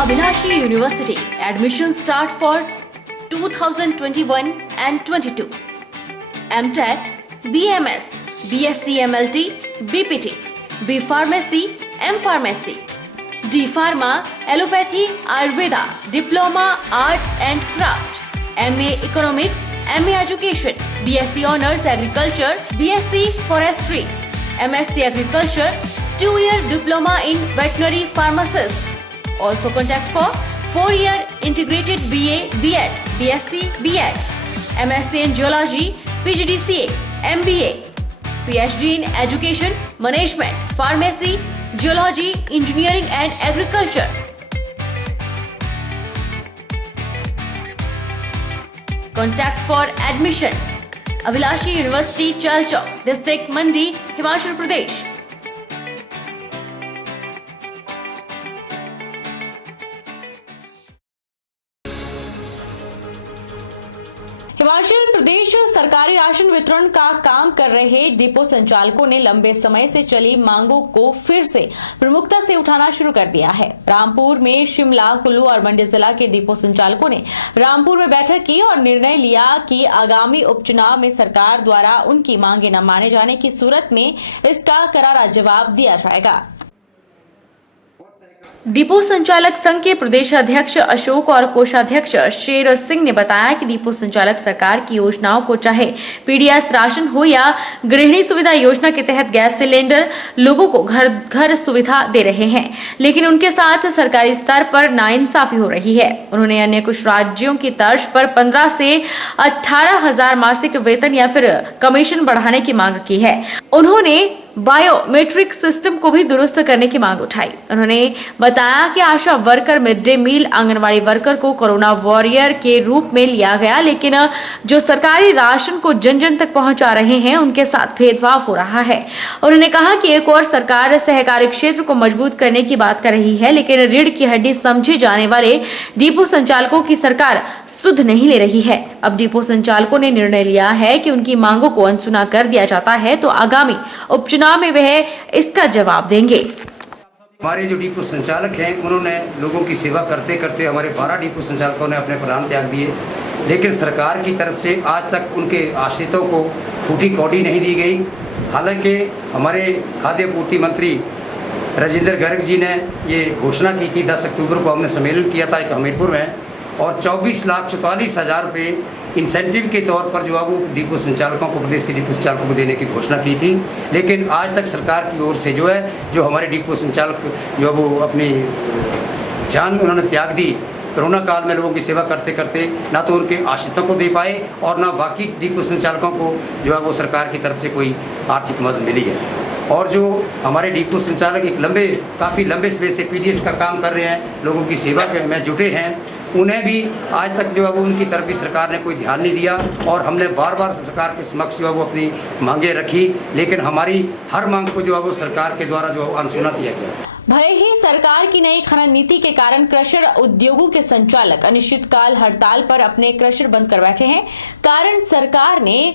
Abhilashi University admission start for 2021 and 22. MTech, BMS, BSc MLT, BPT, B Pharmacy, M Pharmacy, D Pharma, Allopathy, Ayurveda, Diploma, Arts and Craft, MA Economics, MA Education, BSc Honours Agriculture, BSc Forestry, MSc Agriculture, 2-year Diploma in Veterinary Pharmacist. Also contact for 4-year Integrated BA, BEd, BSc, BEd, MSc in Geology, PGDCA, MBA, PhD in Education, Management, Pharmacy, Geology, Engineering and Agriculture. Contact for admission. Abhilashi University, Chalchok, District Mandi, Himachal Pradesh. Himachal Pradesh सरकारी ration वितरण का काम कर रहे depot संचालकों ने लंबे समय से चली मांगों को फिर से प्रमुखता से उठाना शुरू कर दिया है। रामपुर में शिमला, कुल्लू और मंडी जिला के डिपो संचालकों ने रामपुर में बैठक की और निर्णय लिया कि आगामी उपचुनाव में सरकार द्वारा उनकी मांगे न माने जाने की सूरत में इसका करारा जवाब दिया जाएगा। डिपो संचालक संघ के प्रदेश अध्यक्ष अशोक और कोषाध्यक्ष शेर सिंह ने बताया कि डिपो संचालक सरकार की योजनाओं को चाहे पीडीएस राशन हो या गृहिणी सुविधा योजना के तहत गैस सिलेंडर लोगों को घर घर सुविधा दे रहे हैं, लेकिन उनके साथ सरकारी स्तर पर नाइंसाफी हो रही है। उन्होंने अन्य कुछ राज्यों की तर्ज पर 15 से 18,000 मासिक वेतन या फिर कमीशन बढ़ाने की मांग की है। उन्होंने बायोमेट्रिक सिस्टम को भी दुरुस्त करने की मांग उठाई। उन्होंने बताया कि ASHA worker, mid day meal, anganwadi worker को कोरोना वॉरियर के रूप में लिया गया, लेकिन जो सरकारी राशन को जन जन तक पहुंचा रहे हैं उनके साथ भेदभाव हो रहा है। उन्होंने कहा कि एक और सरकार सहकारी क्षेत्र को मजबूत करने की बात कर रही है, लेकिन रीढ़ की हड्डी समझे जाने वाले डिपो संचालकों की सरकार सुध नहीं ले रही है। अब डिपो संचालकों ने निर्णय लिया है कि उनकी मांगों को अनसुना कर दिया जाता है तो आगामी उपचुनाव में वह इसका जवाब देंगे। हमारे जो डिपो संचालक हैं उन्होंने लोगों की सेवा करते करते हमारे 12 डिपो संचालकों ने अपने प्राण त्याग दिए, लेकिन सरकार की तरफ से आज तक उनके आश्रितों को फूटी कौड़ी नहीं दी गई। हालांकि हमारे खाद्य पूर्ति मंत्री राजेंद्र गर्ग जी ने ये घोषणा की थी, 10 अक्टूबर को हमने सम्मेलन किया था एक हमीरपुर में, और 24,44,000 रुपये इंसेंटिव के तौर पर जो है वो डिपो संचालकों को, प्रदेश के डिपो संचालकों को देने की घोषणा की थी। लेकिन आज तक सरकार की ओर से जो हमारे डिपो संचालक जो है वो अपनी जान उन्होंने त्याग दी। कोरोना काल में लोगों की सेवा करते करते ना तो उनके आश्रितों को दे पाए और ना बाकी डिपो संचालकों को जो है वो सरकार की तरफ से कोई आर्थिक मदद मिली है। और जो हमारे डिपो संचालक एक काफ़ी लंबे समय से पीडीएस का काम कर रहे हैं, लोगों की सेवा में जुटे हैं, उन्हें भी आज तक जो है वो उनकी तरफ भी सरकार ने कोई ध्यान नहीं दिया। और हमने बार बार सरकार के समक्ष जो है वो अपनी मांगे रखी, लेकिन हमारी हर मांग को जो है वो सरकार के द्वारा जो अनसुना किया गया। भले ही सरकार की नई खनन नीति के कारण क्रशर उद्योगों के संचालक अनिश्चितकाल हड़ताल पर अपने क्रशर बंद कर बैठे हैं। कारण सरकार ने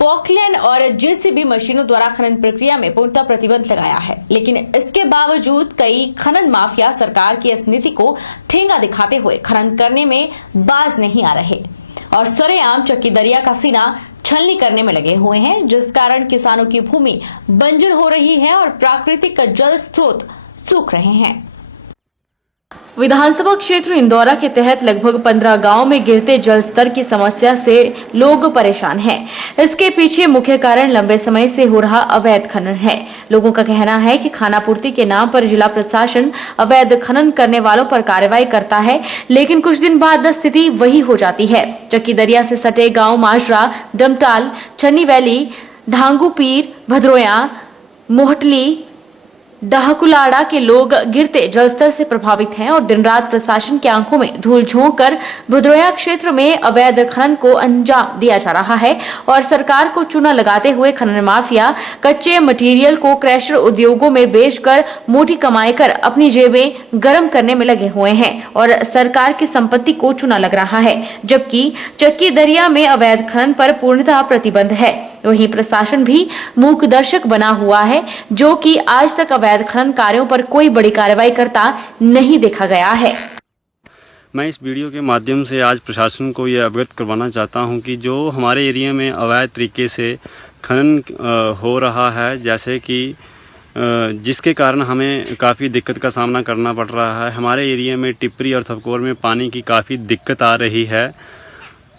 पॉकलैंड और जेसीबी मशीनों द्वारा खनन प्रक्रिया में पूर्णतः प्रतिबंध लगाया है, लेकिन इसके बावजूद कई खनन माफिया सरकार की इस नीति को ठेंगा दिखाते हुए खनन करने में बाज नहीं आ रहे और सरेआम चक्की दरिया का सीना छलनी करने में लगे हुए हैं, जिस कारण किसानों की भूमि बंजर हो रही है और प्राकृतिक जल स्रोत सूख रहे हैं। विधानसभा क्षेत्र इंदौरा के तहत लगभग 15 गांव में गिरते जल स्तर की समस्या से लोग परेशान हैं। इसके पीछे मुख्य कारण लंबे समय से हो रहा अवैध खनन है। लोगों का कहना है कि खानापूर्ति के नाम पर जिला प्रशासन अवैध खनन करने वालों पर कार्रवाई करता है, लेकिन कुछ दिन बाद स्थिति वही हो जाती है। चक्की दरिया से सटे गाँव माजरा, डमटाल, छन्नी वैली, ढांगूपीर, भद्रोया, मोहटली, डाहकुलाड़ा के लोग गिरते जलस्तर से प्रभावित हैं और दिन रात प्रशासन की आंखों में धूल झोंक कर भदरोया क्षेत्र में अवैध खनन को अंजाम दिया जा रहा है और सरकार को चूना लगाते हुए खनन माफिया कच्चे मटेरियल को क्रशर उद्योगों में बेचकर मोटी कमाई कर अपनी जेबें गर्म करने में लगे हुए हैं और सरकार की संपत्ति को चूना लग रहा है, जबकि चक्की दरिया में अवैध खनन पर पूर्णतः प्रतिबंध है। वहीं प्रशासन भी मूक दर्शक बना हुआ है, जो कि आज तक अवैध खनन कार्यों पर कोई बड़ी कार्रवाई करता नहीं देखा गया है। मैं इस वीडियो के माध्यम से आज प्रशासन को ये अवगत करवाना चाहता हूँ कि जो हमारे एरिया में अवैध तरीके से खनन हो रहा है, जैसे कि जिसके कारण हमें काफ़ी दिक्कत का सामना करना पड़ रहा है। हमारे एरिया में टिप्परी और थपकोर में पानी की काफ़ी दिक्कत आ रही है।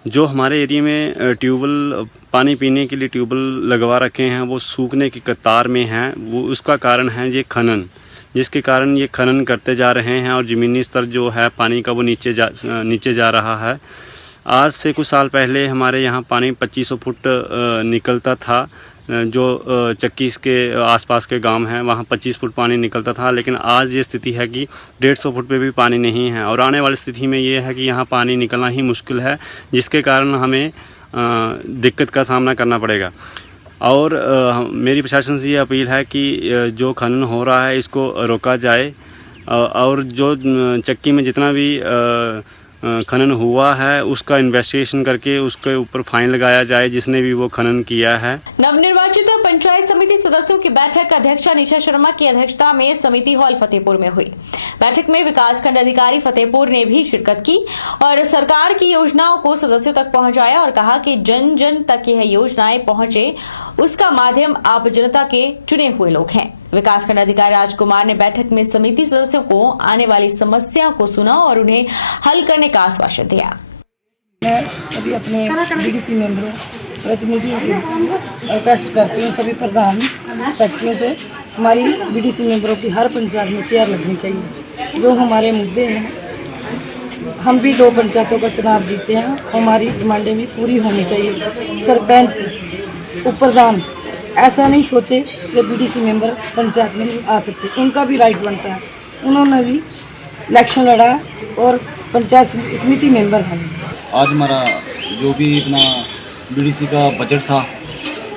जो हमारे एरिया में ट्यूबवेल, पानी पीने के लिए ट्यूबवेल लगवा रखे हैं, वो सूखने की कतार में हैं। वो उसका कारण है ये खनन, जिसके कारण ये खनन करते जा रहे हैं और ज़मीनी स्तर जो है पानी का वो नीचे जा रहा है। आज से कुछ साल पहले हमारे यहाँ पानी 2500 फुट निकलता था। जो चक्की के आसपास के गांव हैं वहाँ 25 फुट पानी निकलता था, लेकिन आज ये स्थिति है कि 150 फुट पे भी पानी नहीं है। और आने वाली स्थिति में ये है कि यहाँ पानी निकलना ही मुश्किल है, जिसके कारण हमें दिक्कत का सामना करना पड़ेगा। और मेरी प्रशासन से ये अपील है कि जो खनन हो रहा है इसको रोका जाए, और जो चक्की में जितना भी खनन हुआ है उसका इन्वेस्टिगेशन करके उसके ऊपर फाइन लगाया जाए, जिसने भी वो खनन किया है। नवनिर्वाचित पंचायत समिति सदस्यों की बैठक अध्यक्षा निशा शर्मा की अध्यक्षता में समिति हॉल फतेहपुर में हुई। बैठक में विकासखंड अधिकारी फतेहपुर ने भी शिरकत की और सरकार की योजनाओं को सदस्यों तक पहुंचाया और कहा कि जन जन तक यह योजनाएं पहुंचे, उसका माध्यम आप जनता के चुने हुए लोग हैं। विकासखंड अधिकारी राजकुमार ने बैठक में समिति सदस्यों को आने वाली समस्याओं को सुना और उन्हें हल करने का आश्वासन दिया। मैं सभी अपने बीडीसी मेंबरों, प्रतिनिधियों को रिक्वेस्ट करती हूँ, सभी प्रधान सेक्रेटरियों से हमारी बीडीसी मेंबरों की हर पंचायत में चेयर लगनी चाहिए। जो हमारे मुद्दे हैं, हम भी 2 पंचायतों का चुनाव जीते हैं, हमारी डिमांडें भी पूरी होनी चाहिए। सरपंच, उपप्रधान ऐसा नहीं सोचे कि बीडीसी मेंबर पंचायत में नहीं आ सकते, उनका भी राइट बनता है। उन्होंने भी इलेक्शन लड़ा और पंचायत समिति मेंबर हैं। आज हमारा जो भी अपना बीडीसी का बजट था,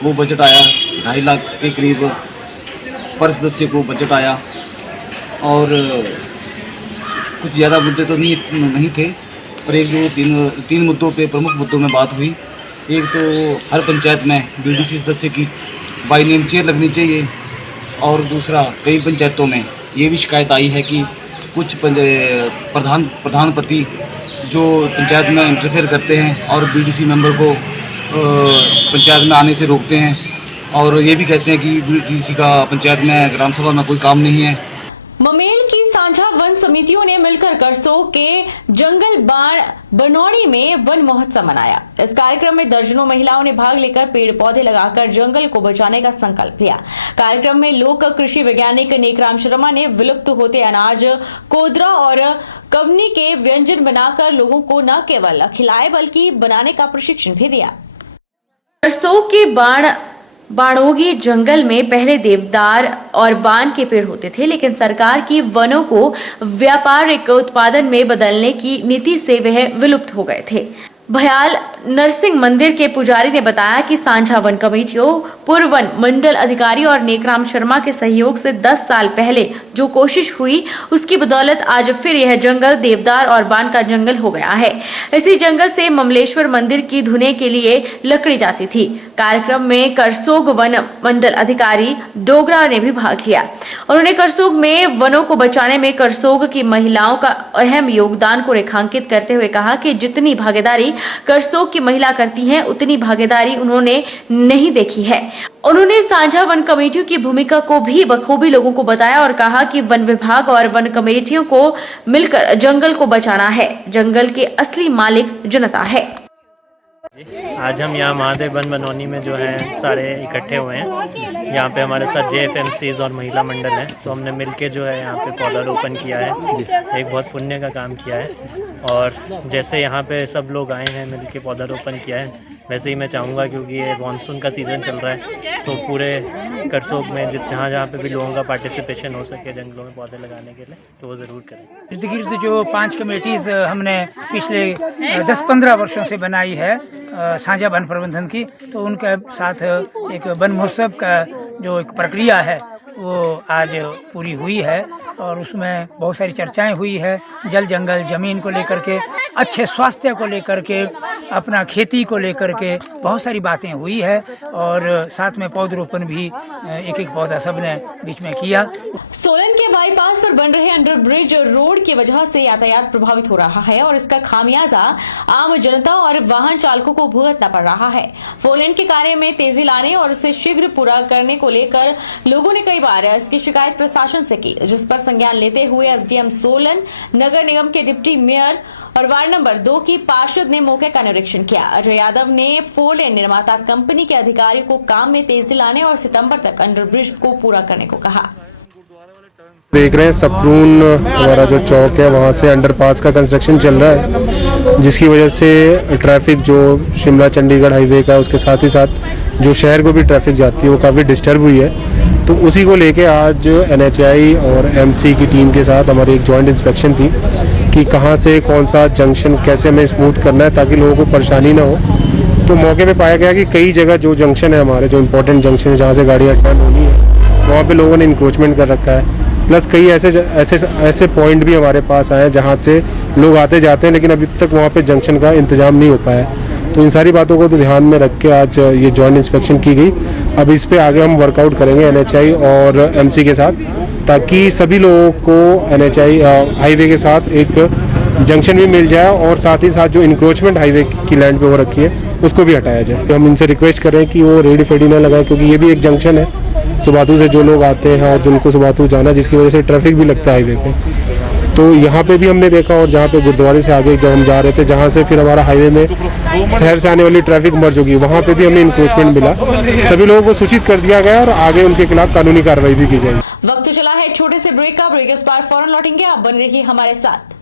वो बजट आया 2.5 लाख के करीब पर सदस्य को बजट आया। और कुछ ज़्यादा मुद्दे तो नहीं थे, पर एक दो तीन मुद्दों पे, प्रमुख मुद्दों में बात हुई। एक तो हर पंचायत में बीडीसी सदस्य की बाई नेम चेयर लगनी चाहिए, और दूसरा कई पंचायतों में ये भी शिकायत आई है कि कुछ प्रधानपति जो पंचायत में इंटरफेयर करते हैं और बीडीसी मेंबर को पंचायत में आने से रोकते हैं, और ये भी कहते हैं कि बीडीसी का पंचायत में ग्राम सभा में कोई काम नहीं है। ममेल की साझा वन समितियों ने मिलकर करसोग के जंगल बाण बनौड़ी में वन महोत्सव मनाया। इस कार्यक्रम में दर्जनों महिलाओं ने भाग लेकर पेड़ पौधे लगाकर जंगल को बचाने का संकल्प लिया। कार्यक्रम में लोक कृषि वैज्ञानिक नेकराम शर्मा ने विलुप्त होते अनाज, कोदरा और कवनी के व्यंजन बनाकर लोगों को न केवल खिलाए बल्कि बनाने का प्रशिक्षण भी दिया। करसोग के बाणोगी जंगल में पहले देवदार और बान के पेड़ होते थे, लेकिन सरकार की वनों को व्यापारिक उत्पादन में बदलने की नीति से वह विलुप्त हो गए थे। भयाल नरसिंह मंदिर के पुजारी ने बताया कि सांझा वन कमेटियों, पूर्व वन मंडल अधिकारी और नेकराम शर्मा के सहयोग से 10 साल पहले जो कोशिश हुई, उसकी बदौलत आज फिर यह जंगल देवदार और बान का जंगल हो गया है। इसी जंगल से ममलेश्वर मंदिर की धुने के लिए लकड़ी जाती थी। कार्यक्रम में करसोग वन मंडल अधिकारी डोगरा ने भी भाग लिया। उन्होंने करसोग में वनों को बचाने में करसोग की महिलाओं का अहम योगदान को रेखांकित करते हुए कहा कि जितनी भागीदारी करसोग की महिला करती हैं, उतनी भागीदारी उन्होंने नहीं देखी है। उन्होंने साझा वन कमेटियों की भूमिका को भी बखूबी लोगों को बताया और कहा कि वन विभाग और वन कमेटियों को मिलकर जंगल को बचाना है। जंगल के असली मालिक जनता है। आज हम यहाँ महादेव वन बनौनी में जो है सारे इकट्ठे हुए हैं। यहाँ पे हमारे साथ JFMCs और महिला मंडल है, तो हमने मिलके जो है यहाँ पे पौधारोपण किया है। एक बहुत पुण्य का काम किया है, और जैसे यहाँ पे सब लोग आए हैं मिलके पौधारोपण किया है, वैसे ही मैं चाहूँगा, क्योंकि ये मानसून का सीज़न चल रहा है, तो पूरे करसोग में जहाँ जहाँ पे भी लोगों का पार्टिसिपेशन हो सके जंगलों में पौधे लगाने के लिए, तो वो ज़रूर करें। इर्द गिर्द जो 5 कमेटीज़ हमने पिछले 10-15 वर्षों से बनाई है साझा वन प्रबंधन की, तो उनके साथ एक वन महोत्सव का जो एक प्रक्रिया है वो आज पूरी हुई है, और उसमें बहुत सारी चर्चाएं हुई है। जल जंगल ज़मीन को लेकर के, अच्छे स्वास्थ्य को लेकर के, अपना खेती को लेकर के बहुत सारी बातें हुई है, और साथ में पौधरोपण भी एक पौधा सबने बीच में किया। सोलन के बाईपास पर बन रहे अंडर ब्रिज रोड की वजह से यातायात प्रभावित हो रहा है और इसका खामियाजा आम जनता और वाहन चालकों को भुगतना पड़ रहा है। 4 लेन के कार्य में तेजी लाने और उसे शीघ्र पूरा करने को लेकर लोगों ने कई बार इसकी शिकायत प्रशासन से की, जिस पर संज्ञान लेते हुए एसडीएम सोलन, नगर निगम के डिप्टी मेयर और वार्ड नंबर 2 की पार्षद ने मौके का निरीक्षण किया। अजय यादव ने 4 लेन निर्माता कंपनी के अधिकारियों को काम में तेजी लाने और सितंबर तक अंडर ब्रिज को पूरा करने को कहा। देख रहे हैं सपरून हमारा जो चौक है वहाँ से अंडरपास का कंस्ट्रक्शन चल रहा है, जिसकी वजह से ट्रैफिक जो शिमला चंडीगढ़ हाईवे का, उसके साथ ही साथ जो शहर को भी ट्रैफिक जाती है वो काफ़ी डिस्टर्ब हुई है। तो उसी को लेके आज NHI और MC की टीम के साथ हमारी एक जॉइंट इंस्पेक्शन थी कि कहाँ से कौन सा जंक्शन कैसे हमें स्मूथ करना है ताकि लोगों को परेशानी ना हो। तो मौके पे पाया गया कि कई जगह जो जंक्शन है हमारे, जो इम्पोर्टेंट जंक्शन है जहाँ से गाड़ियाँ टर्न होनी है, वहाँ पे लोगों ने इंक्रोचमेंट कर रखा है। प्लस कई ऐसे पॉइंट भी हमारे पास आए हैं जहाँ से लोग आते जाते हैं, लेकिन अभी तक वहाँ पे जंक्शन का इंतजाम नहीं हो पाया। तो इन सारी बातों को तो ध्यान में रख के आज ये जॉइंट इंस्पेक्शन की गई। अब इस पे आगे हम वर्कआउट करेंगे NHI और MC के साथ, ताकि सभी लोगों को NHI हाईवे के साथ एक जंक्शन भी मिल जाए और साथ ही साथ जो इंक्रोचमेंट हाईवे की लैंड पे हो रखी है उसको भी हटाया जाए। तो हम इनसे रिक्वेस्ट करें कि वो रेडी फेडी ना लगाए, क्योंकि ये भी एक जंक्शन है सुबातू से जो लोग आते हैं और जिनको सुबातू जाना, जिसकी वजह से ट्रैफिक भी लगता है हाईवे पे। तो यहाँ पे भी हमने देखा, और जहाँ पे गुरुद्वारे से आगे जब हम जा रहे थे, जहाँ से फिर हमारा हाईवे में शहर से आने वाली ट्रैफिक मर्ज होगी, वहाँ पे भी हमें इंक्रोचमेंट मिला। सभी लोगों को सूचित कर दिया गया और आगे उनके खिलाफ कानूनी कार्रवाई भी की जाएगी। वक्त चला है छोटे से ब्रेक का। ब्रेक के बाद फौरन लौटेंगे, आप बने रहिए हमारे साथ।